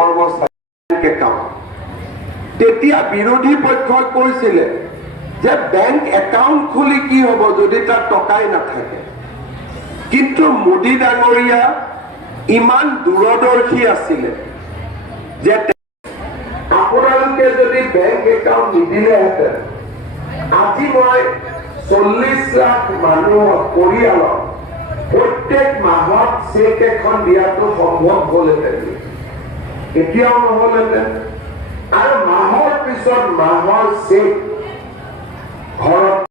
কৰ্মচাৰী একাউণ্ট তেতিয়া বিৰোধী পক্ষই কৈছিলে যে বেংক একাউণ্ট খুলি কি হ'ব যদি তাত টকাই নাথাকে কিন্তু মোদী ডাঙৰীয়া ইমান দূৰদৰ্শী আছিলে যে আপোনালোকে যদি বেংক একাউণ্ট নিদিলেহেঁতেন আজি মই 40 লাখ মানুহক পৰিয়ালক প্ৰত্যেক মাহত চেক এখন দিয়াটো সম্ভৱ হ'লহেঁতেন এতিয়াও নহ'লহেঁতেন আৰু মাহৰ পিছত মাহৰ চেক